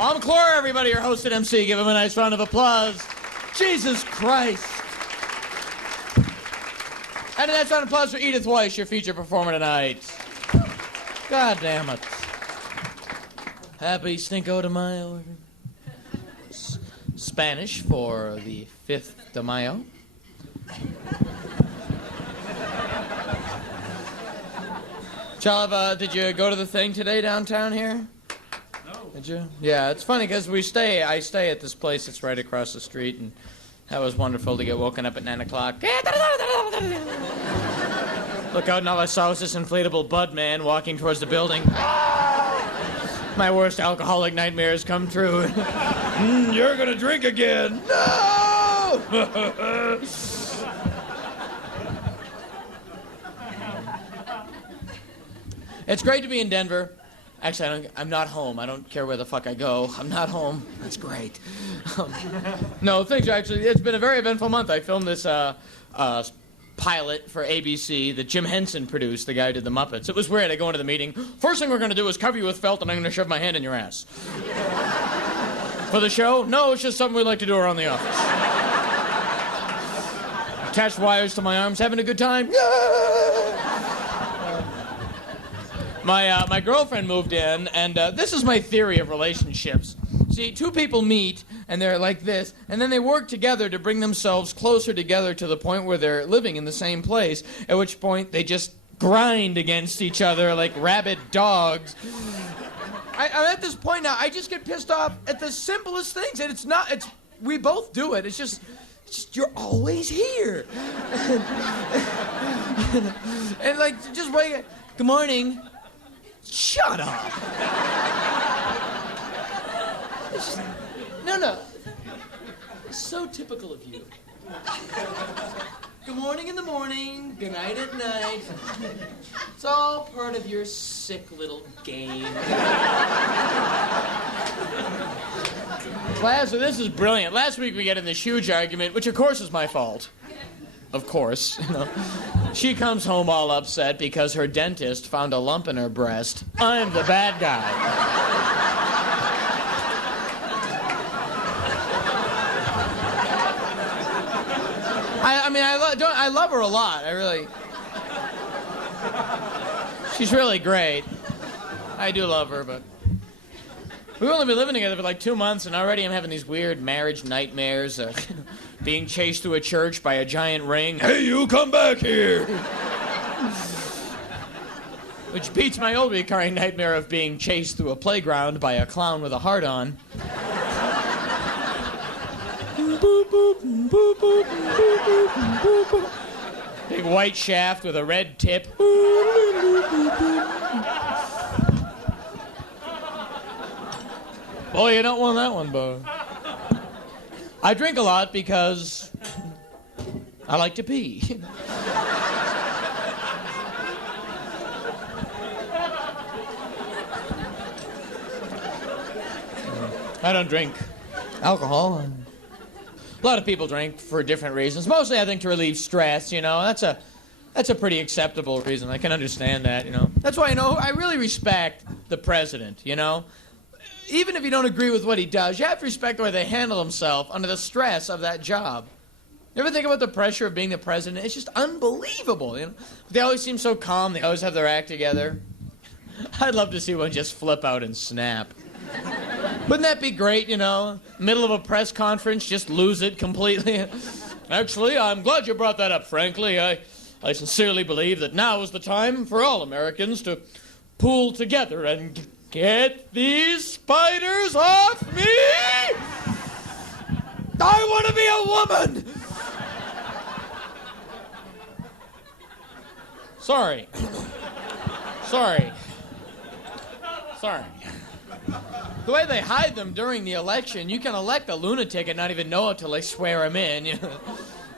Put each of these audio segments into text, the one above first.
On McClure, everybody, your host and MC. Give him a nice round of applause. Jesus Christ. And a nice round of applause for Edith Weiss, your feature performer tonight. God damn it. Happy Cinco de Mayo. Spanish for the 5th de Mayo. Chalava, did you go to the thing today downtown here? Did you? Yeah, it's funny because I stay at this place that's right across the street, and that was wonderful to get woken up at 9 o'clock. Look out, and all I saw was this inflatable Bud man walking towards the building. My worst alcoholic nightmares come true. You're gonna drink again. No! It's great to be in Denver. Actually, I'm not home. I don't care where the fuck I go. I'm not home. That's great. No, things are actually... It's been a very eventful month. I filmed this pilot for ABC that Jim Henson produced, the guy who did the Muppets. It was weird. I go into the meeting. First thing we're going to do is cover you with felt, and I'm going to shove my hand in your ass. For the show? No, it's just something we like to do around the office. Attached wires to my arms, having a good time. My girlfriend moved in, and this is my theory of relationships. See, two people meet, and they're like this, and then they work together to bring themselves closer together to the point where they're living in the same place, at which point they just grind against each other like rabid dogs. I'm at this point now, I just get pissed off at the simplest things, and we both do it. It's just you're always here. And like, just wait, good morning. Shut up. No. It's so typical of you. Good morning in the morning, good night at night. It's all part of your sick little game. Class, so this is brilliant. Last week we got in this huge argument, which of course is my fault. Of course, you know. She comes home all upset because her dentist found a lump in her breast. I'm the bad guy. I love her a lot. She's really great. I do love her, but we've only been living together for like 2 months, and already I'm having these weird marriage nightmares. Being chased through a church by a giant ring. Hey, you come back here! Which beats my old recurring nightmare of being chased through a playground by a clown with a heart on. Big white shaft with a red tip. Boy, you don't want that one, Bo. I drink a lot because I like to pee. I don't drink alcohol. A lot of people drink for different reasons. Mostly, I think, to relieve stress, you know. That's a pretty acceptable reason. I can understand that, you know. That's why, you know, I really respect the president, you know. Even if you don't agree with what he does, you have to respect the way they handle themselves under the stress of that job. You ever think about the pressure of being the president? It's just unbelievable, you know. They always seem so calm. They always have their act together. I'd love to see one just flip out and snap. Wouldn't that be great, you know? Middle of a press conference, just lose it completely. Actually, I'm glad you brought that up, frankly. I sincerely believe that now is the time for all Americans to pool together and get these spiders off me! I want to be a woman! Sorry. The way they hide them during the election, you can elect a lunatic and not even know it till they swear him in.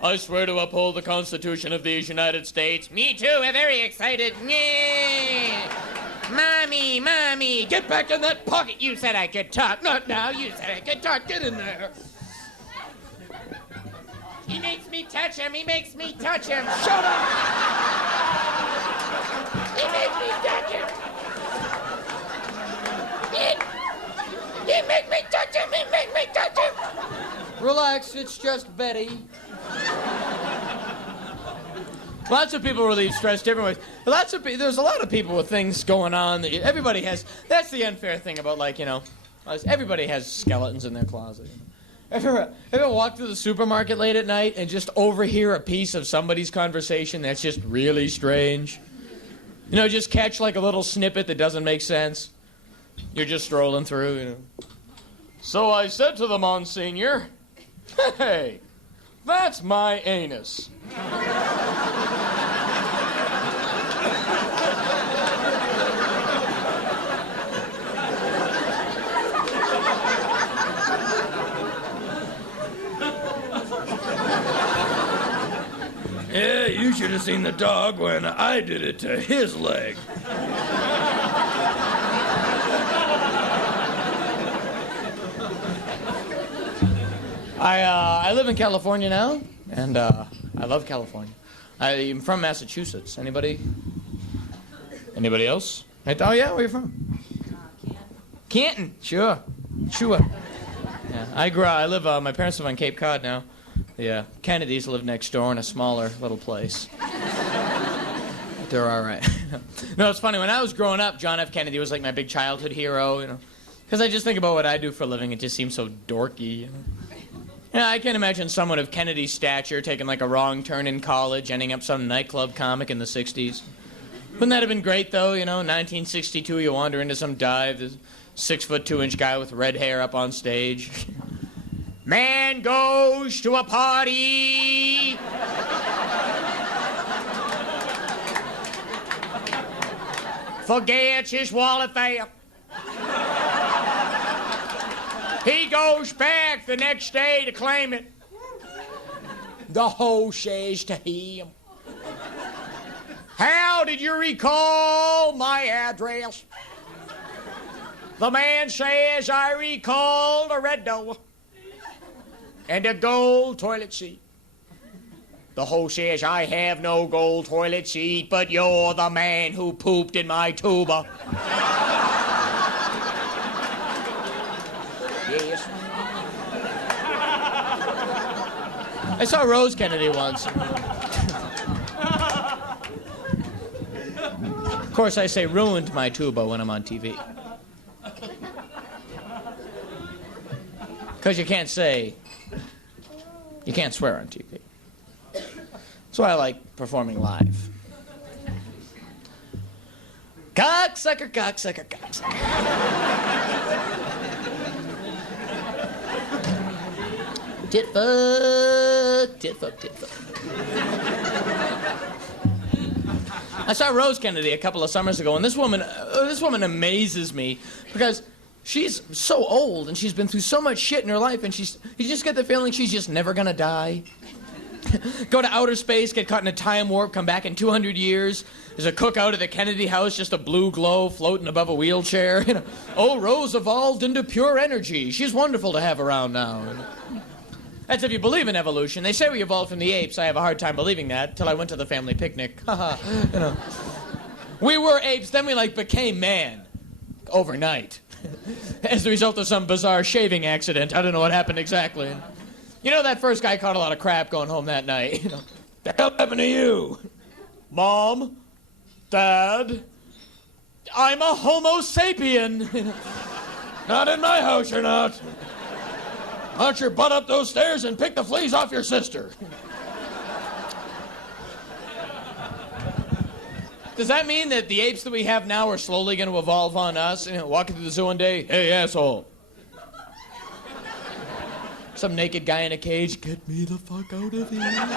I swear to uphold the Constitution of these United States. Me too, we're very excited. Mommy, get back in that pocket. You said I could talk. Not now, you said I could talk. Get in there. He makes me touch him. Shut up. He makes me touch him. He make me Relax, it's just Betty. Lots of people relieve stress different ways. There's a lot of people with things going on. Everybody has. That's the unfair thing about, like, you know, everybody has skeletons in their closet. Ever walk through the supermarket late at night and just overhear a piece of somebody's conversation that's just really strange? You know, just catch like a little snippet that doesn't make sense. You're just strolling through, you know. So I said to the Monsignor, "Hey, that's my anus." Yeah, you should have seen the dog when I did it to his leg. I live in California now, and I love California. I'm from Massachusetts. Anybody else? Oh, yeah, where are you from? Canton. Sure. Yeah, my parents live on Cape Cod now. The Kennedys live next door in a smaller little place. They're all right. No, it's funny. When I was growing up, John F. Kennedy was like my big childhood hero, you know. Because I just think about what I do for a living. It just seems so dorky, you know. Yeah, I can't imagine someone of Kennedy's stature taking like a wrong turn in college, ending up some nightclub comic in the 60s. Wouldn't that have been great, though? You know, 1962, you wander into some dive, this 6'2" guy with red hair up on stage. Man goes to a party. Forgets his wallet there. He goes back the next day to claim it. The hoe says to him, "How did you recall my address?" The man says, "I recalled a red door and a gold toilet seat." The hoe says, "I have no gold toilet seat, but you're the man who pooped in my tuba." Yes. I saw Rose Kennedy once. Of course, I say ruined my tuba when I'm on TV. Because you can't swear on TV. That's why I like performing live. Cocksucker, cocksucker, cocksucker. Tit fuck, tit fuck, tit fuck. I saw Rose Kennedy a couple of summers ago, and this woman amazes me because she's so old and she's been through so much shit in her life, and you just get the feeling she's just never gonna die. Go to outer space, get caught in a time warp, come back in 200 years. There's a cookout at the Kennedy house, just a blue glow floating above a wheelchair. You know, oh, Rose evolved into pure energy. She's wonderful to have around now. That's if you believe in evolution. They say we evolved from the apes. I have a hard time believing that till I went to the family picnic. You know, we were apes, then we became man overnight as the result of some bizarre shaving accident. I don't know what happened exactly. You know, that first guy caught a lot of crap going home that night. You know, the hell happened to you? Mom, Dad, I'm a Homo sapien. Not in my house, you're not. Why don't you butt up those stairs and pick the fleas off your sister? Does that mean that the apes that we have now are slowly going to evolve on us? You know, walking through the zoo one day, "Hey, asshole." Some naked guy in a cage, "Get me the fuck out of here."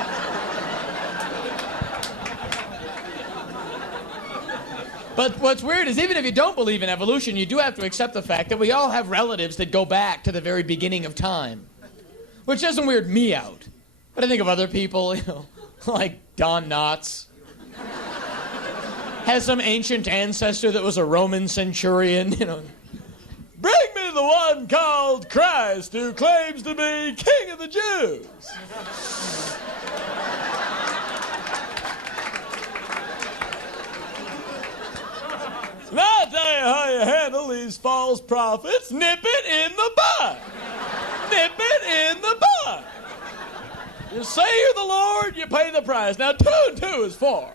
But what's weird is even if you don't believe in evolution, you do have to accept the fact that we all have relatives that go back to the very beginning of time. Which doesn't weird me out. But I think of other people, you know, like Don Knotts. Has some ancient ancestor that was a Roman centurion, you know. "Bring me the one called Christ who claims to be King of the Jews." And I'll tell you how you handle these false prophets. Nip it in the bud. Nip it in the bud. You say you're the Lord, you pay the price. Now 2 and 2 is 4.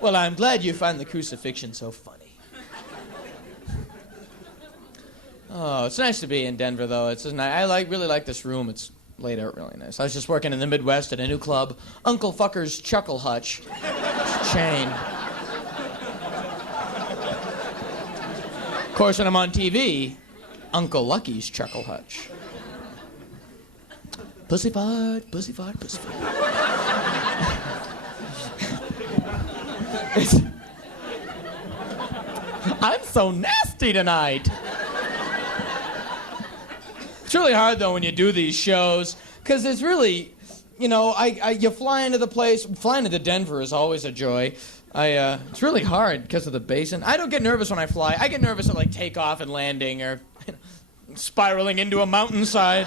Well, I'm glad you find the crucifixion so funny. Oh, it's nice to be in Denver, though. It's nice. I really like this room. It's laid out really nice. I was just working in the Midwest at a new club, Uncle Fucker's Chuckle Hutch. It's a chain. Of course, when I'm on TV, Uncle Lucky's Chuckle Hutch. Pussy fart, pussy fart, pussy fart. I'm so nasty tonight. It's really hard, though, when you do these shows, because it's really, you know, you fly into the place. Flying into Denver is always a joy. It's really hard because of the basin. I don't get nervous when I fly. I get nervous at, like, takeoff and landing or spiraling into a mountainside.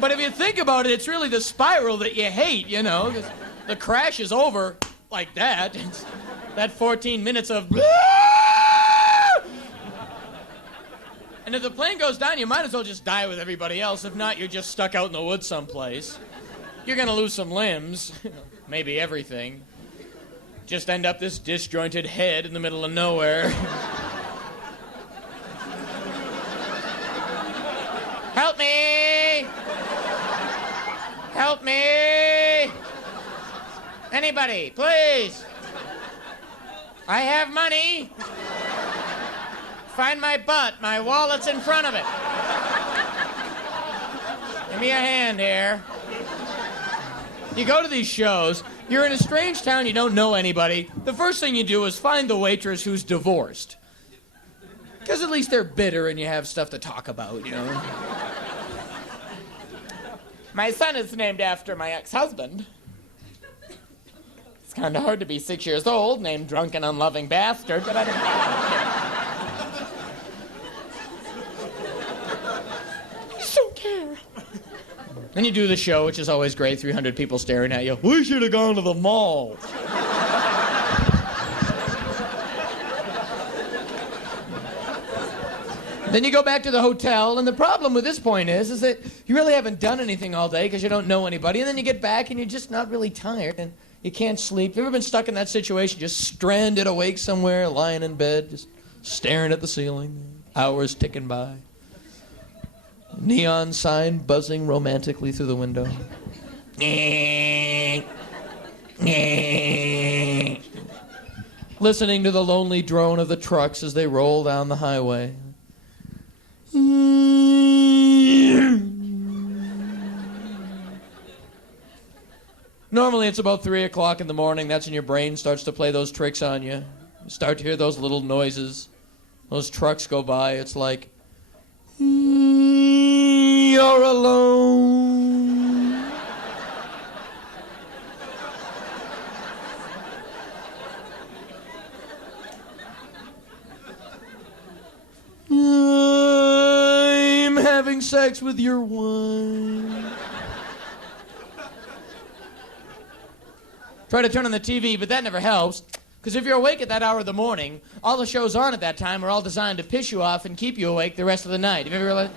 But if you think about it, it's really the spiral that you hate, you know, 'cause the crash is over like that. It's that 14 minutes of... And if the plane goes down, you might as well just die with everybody else. If not, you're just stuck out in the woods someplace. You're going to lose some limbs, maybe everything. Just end up this disjointed head in the middle of nowhere. Help me! Help me! Anybody, please! I have money. Find my butt. My wallet's in front of it. Give me a hand here. You go to these shows, you're in a strange town, you don't know anybody. The first thing you do is find the waitress who's divorced. Because at least they're bitter and you have stuff to talk about, you know. My son is named after my ex-husband. It's kind of hard to be 6 years old, named drunken, unloving bastard, but I don't care. Then you do the show, which is always great, 300 people staring at you. We should have gone to the mall. Then you go back to the hotel, and the problem with this point is that you really haven't done anything all day because you don't know anybody, and then you get back and you're just not really tired, and you can't sleep. You ever been stuck in that situation, just stranded awake somewhere, lying in bed, just staring at the ceiling, hours ticking by? Neon sign buzzing romantically through the window. Listening to the lonely drone of the trucks as they roll down the highway. Normally it's about 3 o'clock in the morning. That's when your brain starts to play those tricks on you. You start to hear those little noises. Those trucks go by. It's like, you're alone. I'm having sex with your wine. Try to turn on the TV, but that never helps. Because if you're awake at that hour of the morning, all the shows on at that time are all designed to piss you off and keep you awake the rest of the night. Have you ever realized?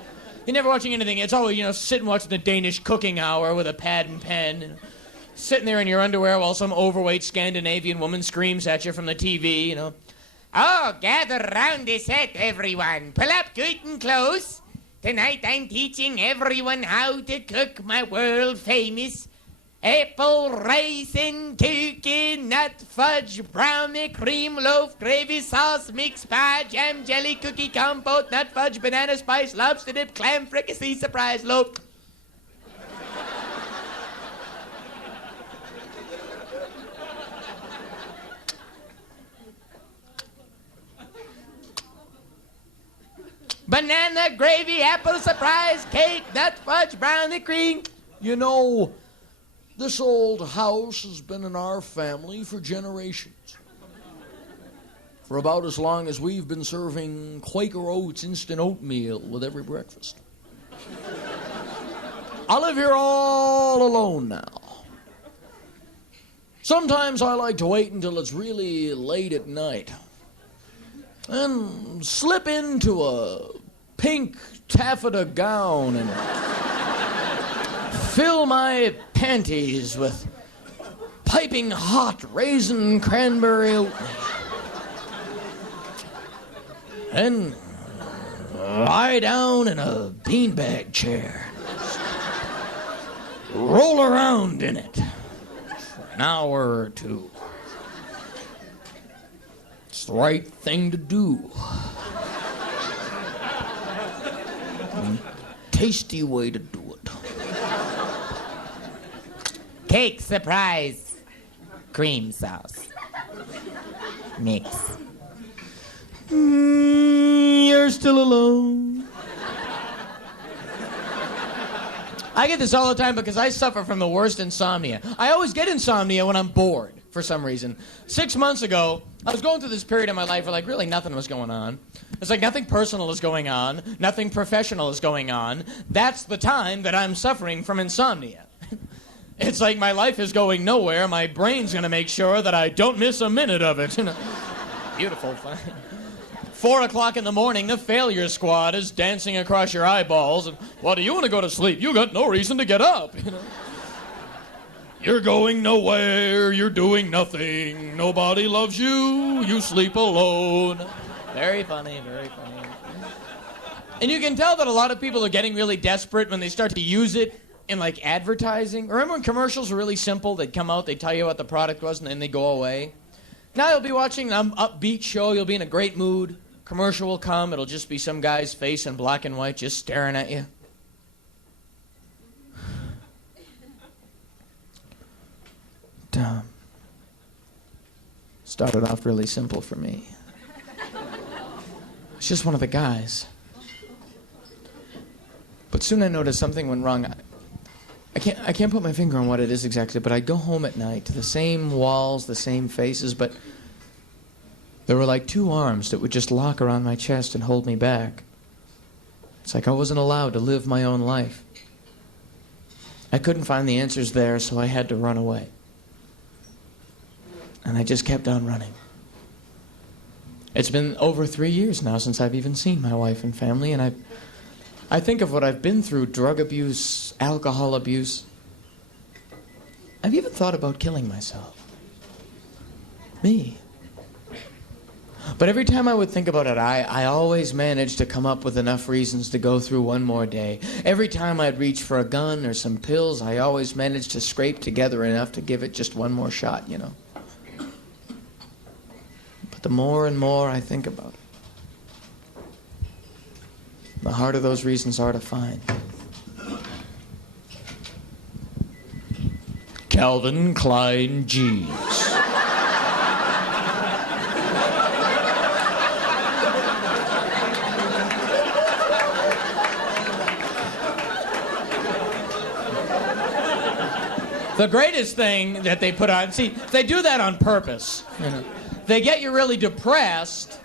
You're never watching anything. It's always, you know, sitting watching the Danish cooking hour with a pad and pen. And sitting there in your underwear while some overweight Scandinavian woman screams at you from the TV, you know. Oh, gather round the set, everyone. Pull up good and close. Tonight I'm teaching everyone how to cook my world-famous apple, raisin, cookie, nut, fudge, brownie, cream, loaf, gravy, sauce, mixed pie, jam, jelly, cookie, compote, nut, fudge, banana spice, lobster dip, clam, fricassee, surprise loaf. Banana, gravy, apple, surprise, cake, nut, fudge, brownie, cream. You know, this old house has been in our family for generations. For about as long as we've been serving Quaker Oats instant oatmeal with every breakfast. I live here all alone now. Sometimes I like to wait until it's really late at night and slip into a pink taffeta gown and fill my panties with piping hot raisin cranberry oatmeal. Then lie down in a beanbag chair. Roll around in it for an hour or two. It's the right thing to do. Tasty way to do it. Cake surprise. Cream sauce. Mix. You're still alone. I get this all the time because I suffer from the worst insomnia. I always get insomnia when I'm bored for some reason. 6 months ago, I was going through this period in my life where like really nothing was going on. It's like nothing personal is going on, nothing professional is going on. That's the time that I'm suffering from insomnia. It's like my life is going nowhere. My brain's going to make sure that I don't miss a minute of it. Beautiful thing. 4 o'clock in the morning, the failure squad is dancing across your eyeballs. And, well, do you want to go to sleep? You got no reason to get up. You're going nowhere. You're doing nothing. Nobody loves you. You sleep alone. Very funny, very funny. And you can tell that a lot of people are getting really desperate when they start to use it in like advertising. Remember when commercials were really simple? They'd come out, they'd tell you what the product was, and then they'd go away. Now you'll be watching an upbeat show. You'll be in a great mood. Commercial will come. It'll just be some guy's face in black and white just staring at you. Dumb. Started off really simple for me. It's just one of the guys. But soon I noticed something went wrong. I can't put my finger on what it is exactly, but I'd go home at night to the same walls, the same faces, but there were like two arms that would just lock around my chest and hold me back. It's like I wasn't allowed to live my own life. I couldn't find the answers there, so I had to run away. And I just kept on running. It's been over 3 years now since I've even seen my wife and family, and I think of what I've been through, drug abuse, alcohol abuse. Have you ever thought about killing myself? Me. But every time I would think about it, I always managed to come up with enough reasons to go through one more day. Every time I'd reach for a gun or some pills, I always managed to scrape together enough to give it just one more shot, you know. But the more and more I think about it, the harder those reasons are to find. Calvin Klein jeans. The greatest thing that they put on, see, they do that on purpose. You know. They get you really depressed,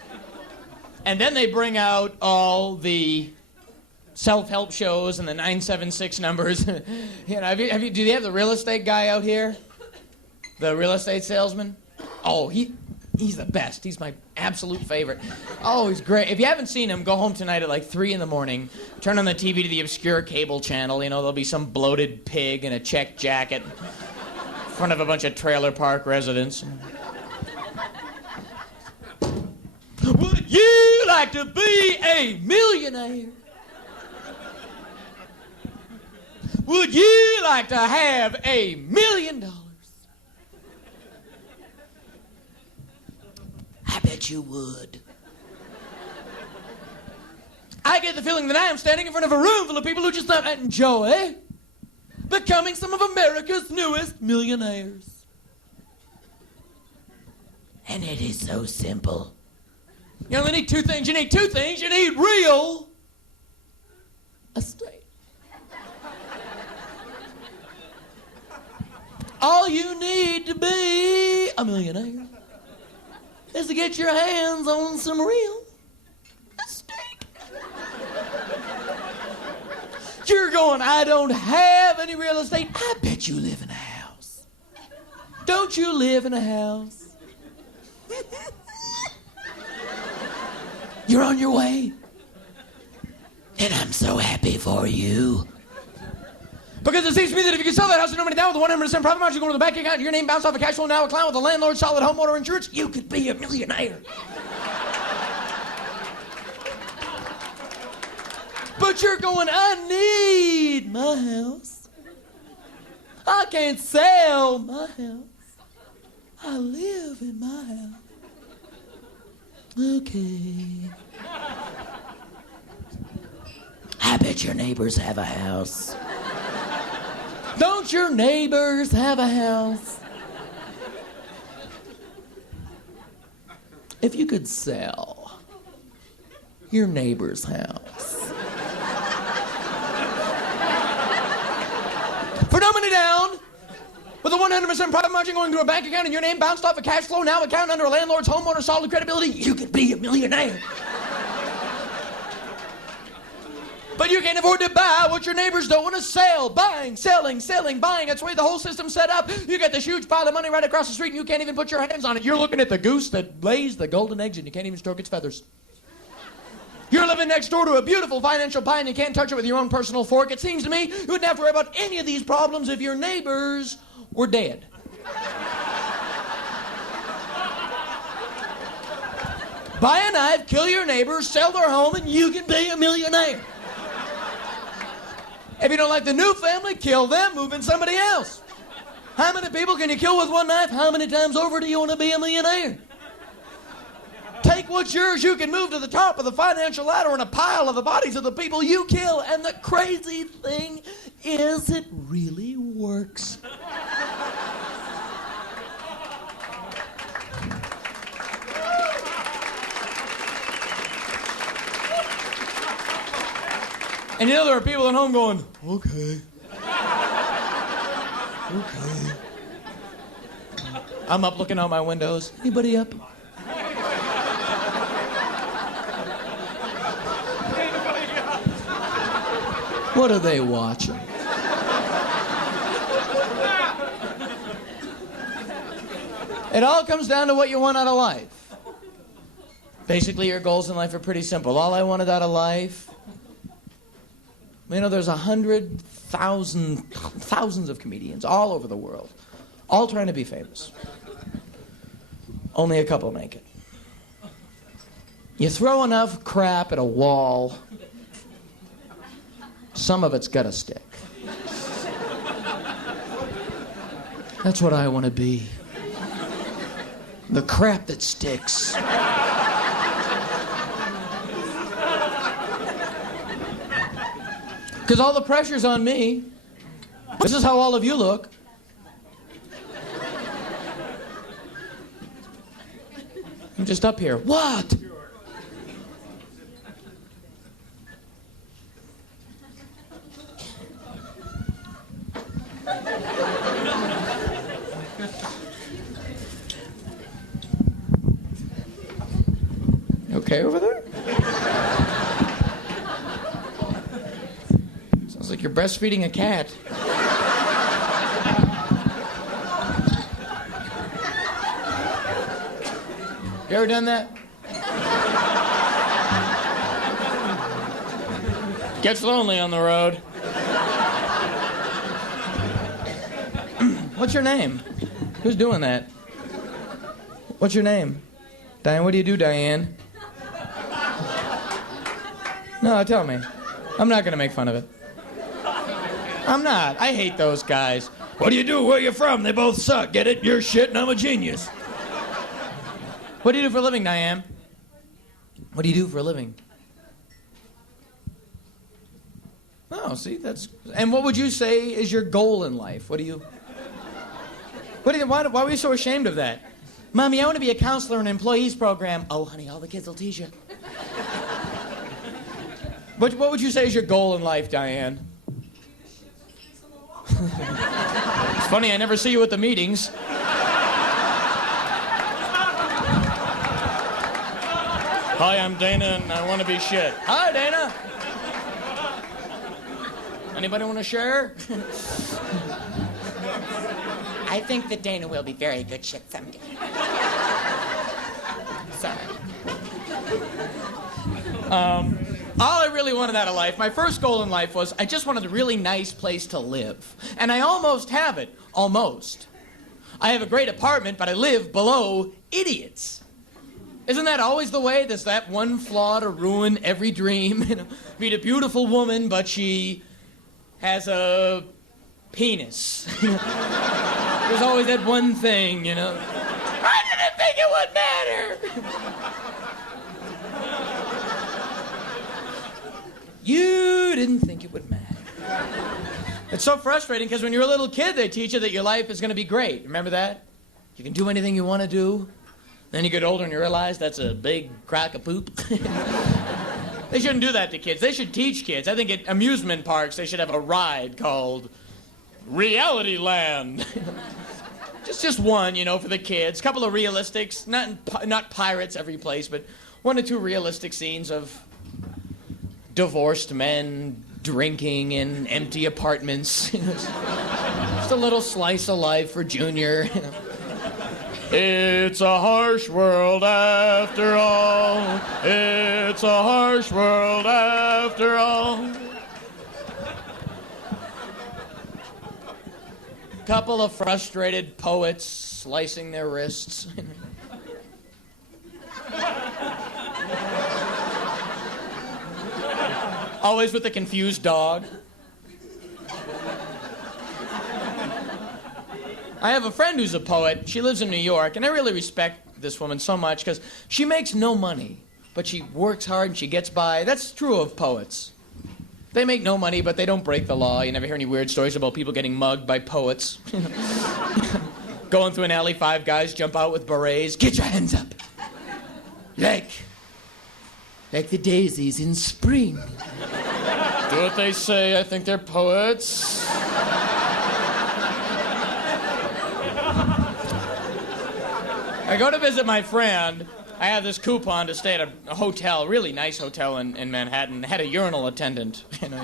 and then they bring out all the self-help shows and the 976 numbers. You know, do they have the real estate guy out here? The real estate salesman? Oh, he's the best. He's my absolute favorite. Oh, he's great. If you haven't seen him, go home tonight at like 3 in the morning, turn on the TV to the obscure cable channel. You know, there'll be some bloated pig in a check jacket in front of a bunch of trailer park residents. Would you like to be a millionaire? Would you like to have $1 million? I bet you would. I get the feeling that I am standing in front of a room full of people who just thought I'd enjoy becoming some of America's newest millionaires. And it is so simple. You only need two things. You need two things. You need real estate. All you need to be a millionaire is to get your hands on some real estate. You're going, I don't have any real estate. I bet you live in a house. Don't you live in a house? You're on your way. And I'm so happy for you. Because it seems to me that if you can sell that house to nobody down with a 100% profit margin going to the bank account, your name bounced off a cash flow now account with a landlord, solid homeowner insurance, you could be a millionaire. But you're going, I need my house. I can't sell my house. I live in my house. Okay. I bet your neighbors have a house. Don't your neighbors have a house? If you could sell your neighbor's house for no money down, with a 100% profit margin going to a bank account and your name bounced off a cash flow now account under a landlord's homeowner solid credibility, you could be a millionaire. But you can't afford to buy what your neighbors don't want to sell. Buying, selling, buying. That's the way the whole system's set up. You got this huge pile of money right across the street and you can't even put your hands on it. You're looking at the goose that lays the golden eggs and you can't even stroke its feathers. You're living next door to a beautiful financial pie and you can't touch it with your own personal fork. It seems to me you wouldn't have to worry about any of these problems if your neighbors were dead. Buy a knife, kill your neighbors, sell their home, and you can be a millionaire. If you don't like the new family, kill them, move in somebody else. How many people can you kill with one knife? How many times over do you want to be a millionaire? Take what's yours, you can move to the top of the financial ladder in a pile of the bodies of the people you kill. And the crazy thing is it really works. And you know there are people at home going, okay. Okay. I'm up looking out my windows. Anybody up? What are they watching? It all comes down to what you want out of life. Basically, your goals in life are pretty simple. All I wanted out of life, you know, there's 100,000 of comedians all over the world, all trying to be famous. Only a couple make it. You throw enough crap at a wall, some of it's gotta stick. That's what I want to be. The crap that sticks. Because all the pressure's on me. This is how all of you look. I'm just up here. What? You okay over there? Sounds like you're breastfeeding a cat. You ever done that? Gets lonely on the road. What's your name? Who's doing that? What's your name? Diane, what do you do, Diane? No, tell me. I'm not gonna make fun of it. I'm not. I hate those guys. What do you do? Where you from? They both suck. Get it? You're shit and I'm a genius. What do you do for a living, Diane? What do you do for a living? Oh, see, that's... And what would you say is your goal in life? Why were you so ashamed of that? Mommy, I want to be a counselor in an employees program. Oh, honey, all the kids will tease you. What would you say is your goal in life, Diane? It's funny, I never see you at the meetings. Hi, I'm Dana, and I want to be shit. Hi, Dana. Anybody want to share? I think that Dana will be very good shit someday. Sorry. All I really wanted out of life, my first goal in life was I just wanted a really nice place to live. And I almost have it. Almost. I have a great apartment, but I live below idiots. Isn't that always the way? There's that one flaw to ruin every dream. You know, meet a beautiful woman, but she has a penis. There's always that one thing, you know. I didn't think it would matter. You didn't think it would matter. It's so frustrating because when you're a little kid, they teach you that your life is going to be great. Remember that? You can do anything you want to do. Then you get older and you realize that's a big crock of poop. They shouldn't do that to kids. They should teach kids. I think at amusement parks, they should have a ride called Reality Land. just one, you know, for the kids. A couple of realistics, not pirates every place, but 1 or 2 realistic scenes of divorced men drinking in empty apartments. Just a little slice of life for Junior. It's a harsh world after all. It's a harsh world after all. Couple of frustrated poets slicing their wrists. Always with a confused dog. I have a friend who's a poet. She lives in New York, and I really respect this woman so much because she makes no money, but she works hard and she gets by. That's true of poets. They make no money, but they don't break the law. You never hear any weird stories about people getting mugged by poets. Going through an alley, 5 guys jump out with berets. Get your hands up. Like the daisies in spring. Do what they say. I think they're poets. I go to visit my friend. I have this coupon to stay at a hotel, really nice hotel in Manhattan. Had a urinal attendant. You know,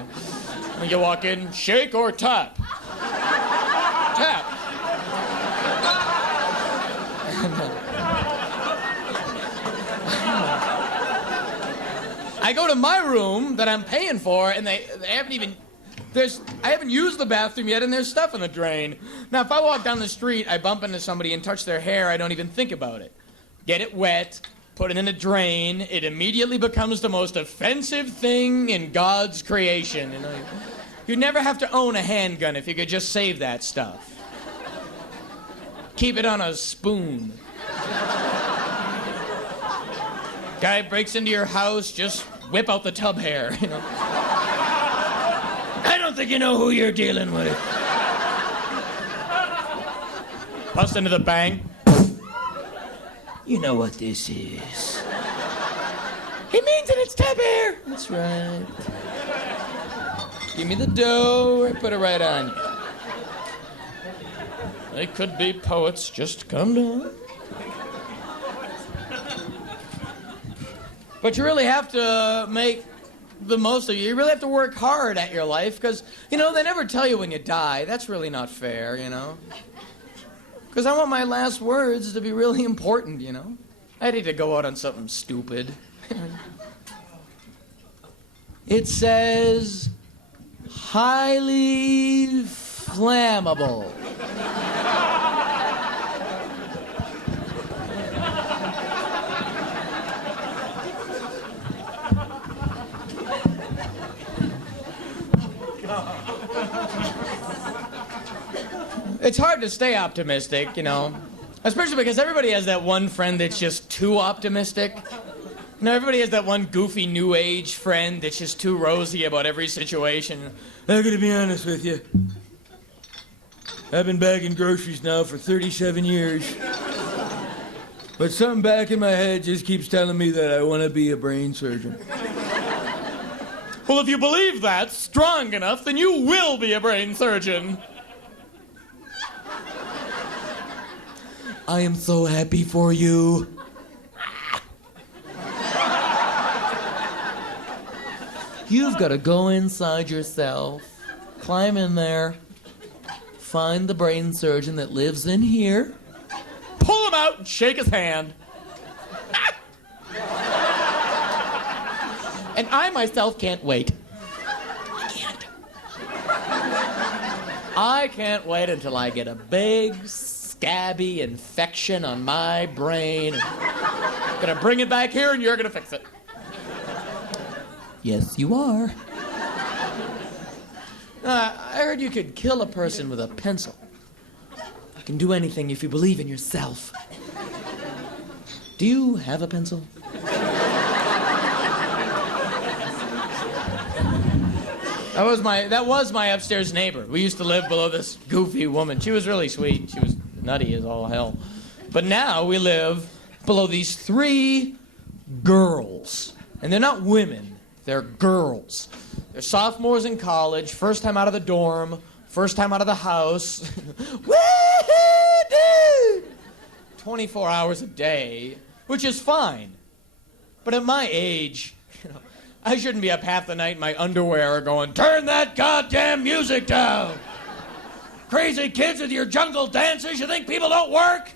when you walk in, shake or tap? Tap. I go to my room that I'm paying for, and they haven't even... I haven't used the bathroom yet, and there's stuff in the drain. Now, if I walk down the street, I bump into somebody and touch their hair, I don't even think about it. Get it wet, put it in a drain, it immediately becomes the most offensive thing in God's creation. You know? You'd never have to own a handgun if you could just save that stuff. Keep it on a spoon. Guy breaks into your house, just whip out the tub hair, you know. I don't think you know who you're dealing with. Bust into the bank. You know what this is. He means it, it's tub hair. That's right. Give me the dough, I put it right on you. They could be poets, just come down. But you really have to make the most of it. You really have to work hard at your life because, you know, they never tell you when you die. That's really not fair, you know. Because I want my last words to be really important, you know. I need to go out on something stupid. It says, highly flammable. It's hard to stay optimistic, you know, especially because everybody has that one friend that's just too optimistic. You know, everybody has that one goofy new age friend that's just too rosy about every situation. I gotta be honest with you. I've been bagging groceries now for 37 years. But something back in my head just keeps telling me that I want to be a brain surgeon. Well, if you believe that strong enough, then you will be a brain surgeon. I am so happy for you. You've got to go inside yourself, climb in there, find the brain surgeon that lives in here, pull him out and shake his hand. And I myself can't wait. I can't wait until I get a big, scabby infection on my brain. I'm gonna bring it back here and you're gonna fix it. Yes, you are. I heard you could kill a person with a pencil. You can do anything if you believe in yourself. Do you have a pencil? That was my upstairs neighbor. We used to live below this goofy woman. She was really sweet. She was nutty as all hell. But now we live below these 3 girls. And they're not women. They're girls. They're sophomores in college, first time out of the dorm, first time out of the house. Woo-hoo, dude! 24 hours a day, which is fine. But at my age, I shouldn't be up half the night in my underwear going, turn that goddamn music down. Crazy kids with your jungle dances, you think people don't work?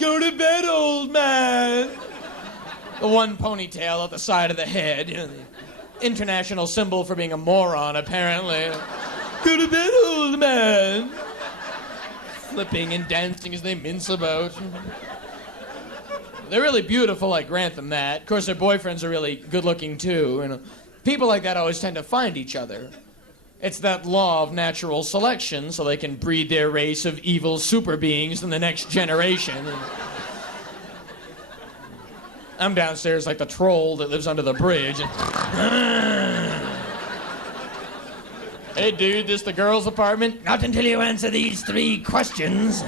Go to bed, old man. The one ponytail at the side of the head, the international symbol for being a moron, apparently. Go to bed, old man. Flipping and dancing as they mince about. They're really beautiful, I grant them that. Of course, their boyfriends are really good-looking, too. People like that always tend to find each other. It's that law of natural selection, so they can breed their race of evil super beings in the next generation. I'm downstairs like the troll that lives under the bridge. Hey, dude, this the girls' apartment? Not until you answer these 3 questions.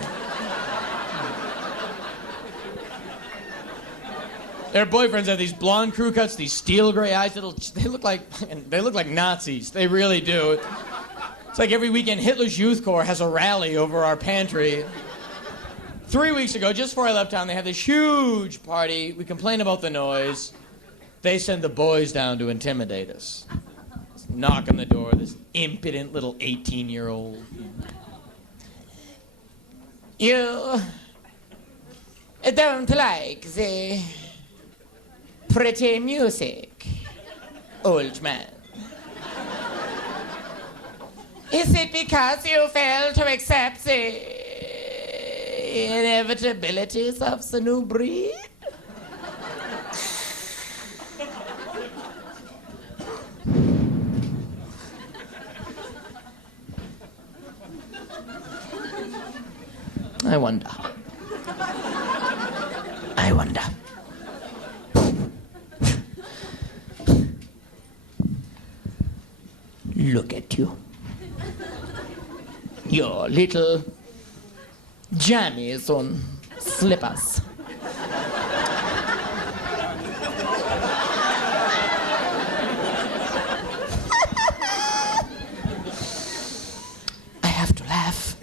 Their boyfriends have these blonde crew cuts, these steel gray eyes. They look like Nazis. They really do. It's like every weekend Hitler's Youth Corps has a rally over our pantry. 3 weeks ago, just before I left town, they had this huge party. We complain about the noise. They send the boys down to intimidate us. Just knock on the door, this impudent little 18-year-old. You don't like the pretty music, old man. Is it because you fail to accept the inevitabilities of the new breed? I wonder. Look at you. Your little jammies on slippers. I have to laugh.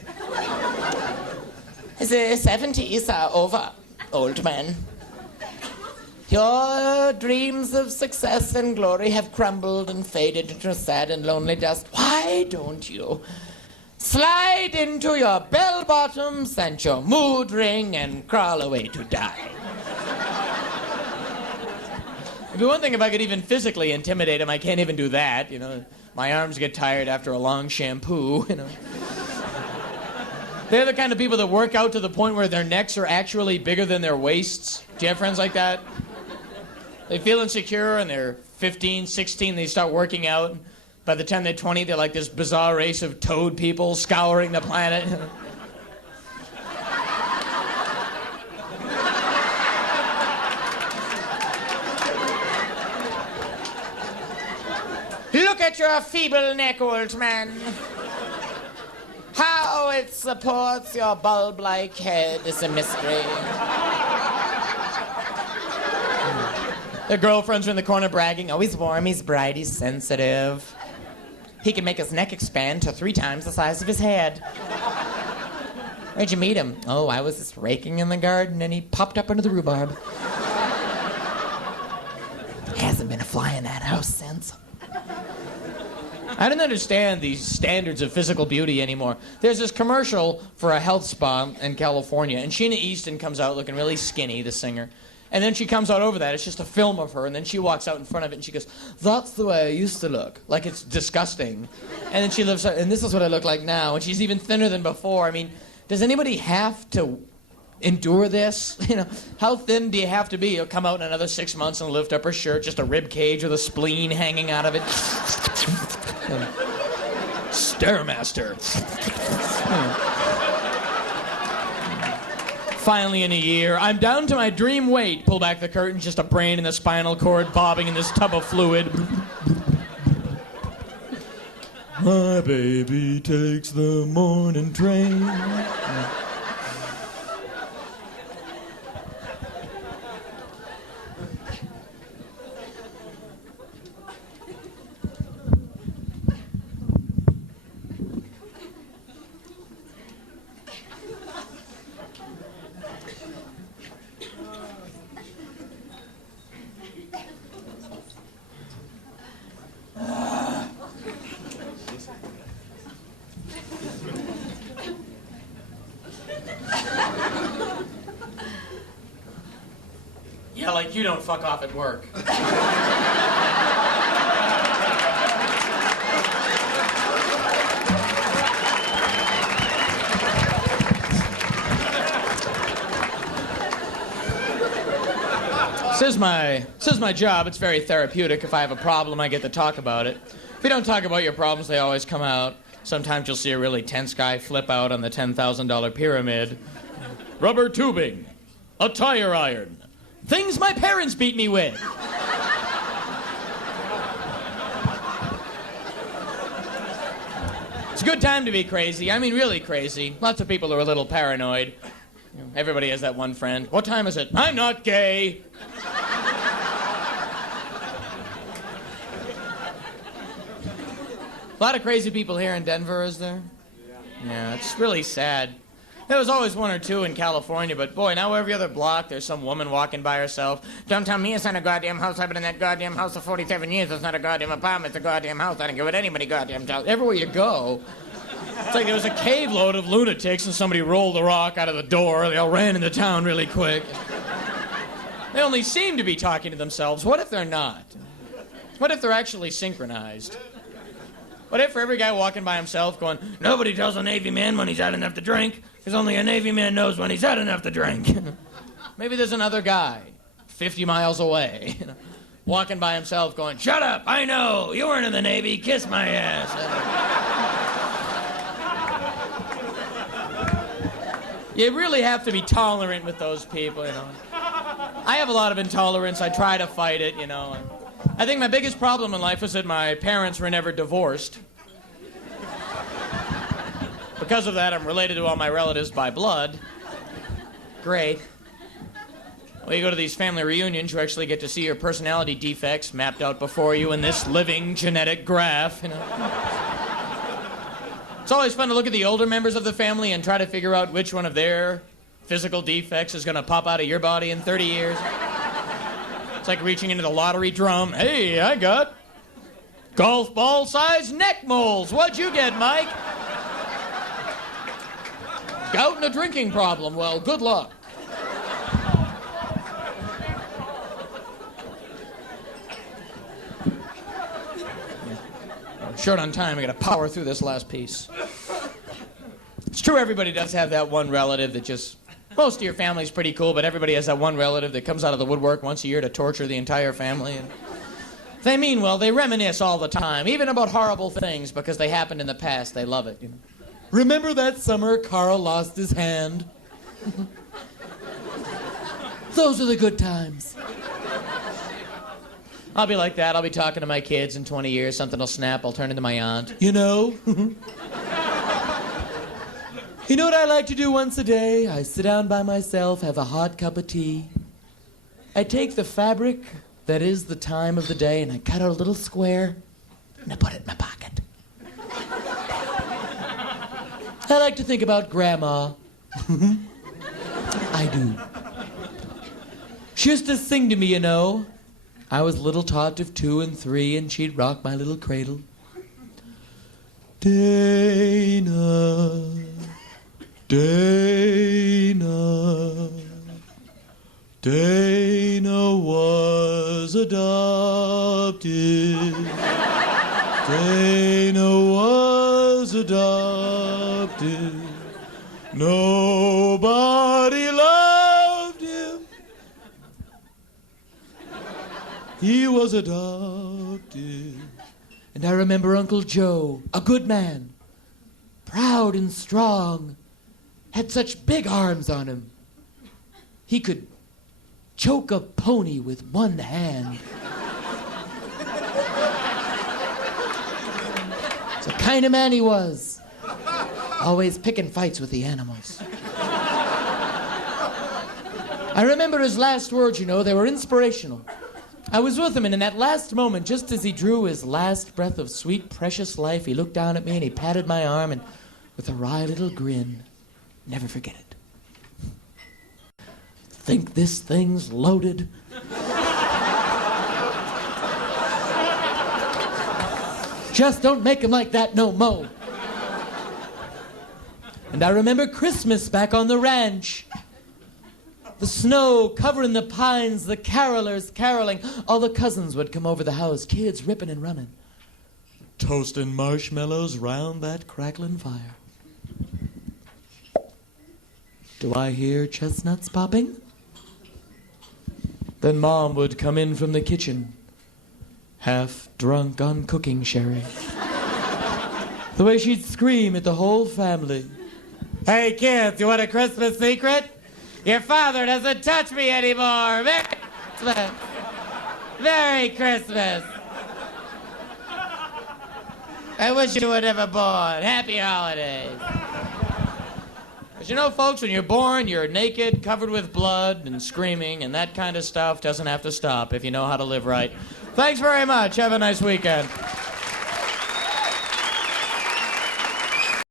The 70s are over, old man. Your dreams of success and glory have crumbled and faded into sad and lonely dust. Why don't you slide into your bell bottoms and your mood ring and crawl away to die? It'd be one thing if I could even physically intimidate him. I can't even do that, My arms get tired after a long shampoo, They're the kind of people that work out to the point where their necks are actually bigger than their waists. Do you have friends like that? They feel insecure and they're 15, 16, they start working out. By the time they're 20, they're like this bizarre race of toad people scouring the planet. Look at your feeble neck, old man. How it supports your bulb-like head is a mystery. Their girlfriends are in the corner bragging, oh, he's warm, he's bright, he's sensitive. He can make his neck expand to 3 times the size of his head. Where'd you meet him? Oh, I was just raking in the garden and he popped up under the rhubarb. Hasn't been a fly in that house since. I don't understand these standards of physical beauty anymore. There's this commercial for a health spa in California, and Sheena Easton comes out looking really skinny, the singer. And then she comes out over that. It's just a film of her. And then she walks out in front of it and she goes, that's the way I used to look. Like it's disgusting. And then she lives, and this is what I look like now. And she's even thinner than before. I mean, does anybody have to endure this? You know, how thin do you have to be? You'll come out in another 6 months and lift up her shirt, just a rib cage with a spleen hanging out of it. Stairmaster. Finally, in a year, I'm down to my dream weight. Pull back the curtain, just a brain in the spinal cord bobbing in this tub of fluid. My baby takes the morning train. Yeah, like you don't fuck off at work. This is my job. It's very therapeutic. If I have a problem, I get to talk about it. If you don't talk about your problems, they always come out. Sometimes you'll see a really tense guy flip out on the $10,000 pyramid. Rubber tubing. A tire iron. Things my parents beat me with. It's a good time to be crazy. I mean, really crazy. Lots of people are a little paranoid. You know, everybody has that one friend. What time is it? I'm not gay. A lot of crazy people here in Denver, is there? Yeah, it's really sad. There was always one or two in California, but boy, now every other block there's some woman walking by herself. Don't tell me it's not a goddamn house. I've been in that goddamn house for 47 years. It's not a goddamn apartment. It's a goddamn house. I don't care what anybody goddamn tells. Everywhere you go, it's like there was a cave load of lunatics and somebody rolled a rock out of the door. They all ran into town really quick. They only seem to be talking to themselves. What if they're not? What if they're actually synchronized? What if for every guy walking by himself going, nobody tells a Navy man when he's had enough to drink, because only a Navy man knows when he's had enough to drink. Maybe there's another guy 50 miles away walking by himself going, shut up, I know, you weren't in the Navy, kiss my ass. You really have to be tolerant with those people, you know. I have a lot of intolerance. I try to fight it, you know. I think my biggest problem in life was that my parents were never divorced. Because of that, I'm related to all my relatives by blood. Great. Well, you go to these family reunions, you actually get to see your personality defects mapped out before you in this living genetic graph, you know. It's always fun to look at the older members of the family and try to figure out which one of their physical defects is going to pop out of your body in 30 years. It's like reaching into the lottery drum. Hey, I got golf ball size neck moles. What'd you get, Mike? Gout and a drinking problem. Well, good luck. Short on time, I gotta power through this last piece. It's true everybody does have that one relative that just... Most of your family's pretty cool, but everybody has that one relative that comes out of the woodwork once a year to torture the entire family. And they mean well, they reminisce all the time, even about horrible things, because they happened in the past. They love it, you know. Remember that summer Carl lost his hand? Those are the good times. I'll be like that. I'll be talking to my kids in 20 years. Something will snap. I'll turn into my aunt. You know? You know what I like to do once a day? I sit down by myself, have a hot cup of tea. I take the fabric that is the time of the day, and I cut out a little square, and I put it in my pocket. I like to think about Grandma. I do. She used to sing to me, you know. I was a little tot of 2 and 3, and she'd rock my little cradle. Dana, Dana, Dana. adopted. Dana was adopted. Nobody loved him. He was adopted. And I remember Uncle Joe, a good man, proud and strong, had such big arms on him. He could choke a pony with one hand. It's the kind of man he was. Always picking fights with the animals. I remember his last words, you know, they were inspirational. I was with him, and in that last moment, just as he drew his last breath of sweet, precious life, he looked down at me and he patted my arm, and with a wry little grin, never forget it. Think this thing's loaded? Just don't make him like that no mo'. And I remember Christmas back on the ranch. The snow covering the pines, the carolers caroling. All the cousins would come over the house, kids ripping and running. Toasting marshmallows round that crackling fire. Do I hear chestnuts popping? Then Mom would come in from the kitchen, half drunk on cooking sherry. The way she'd scream at the whole family. Hey kids, you want a Christmas secret? Your father doesn't touch me anymore. Merry Christmas. Merry Christmas. I wish you were never born. Happy holidays. Because you know, folks, when you're born, you're naked, covered with blood and screaming, and that kind of stuff doesn't have to stop if you know how to live right. Thanks very much. Have a nice weekend.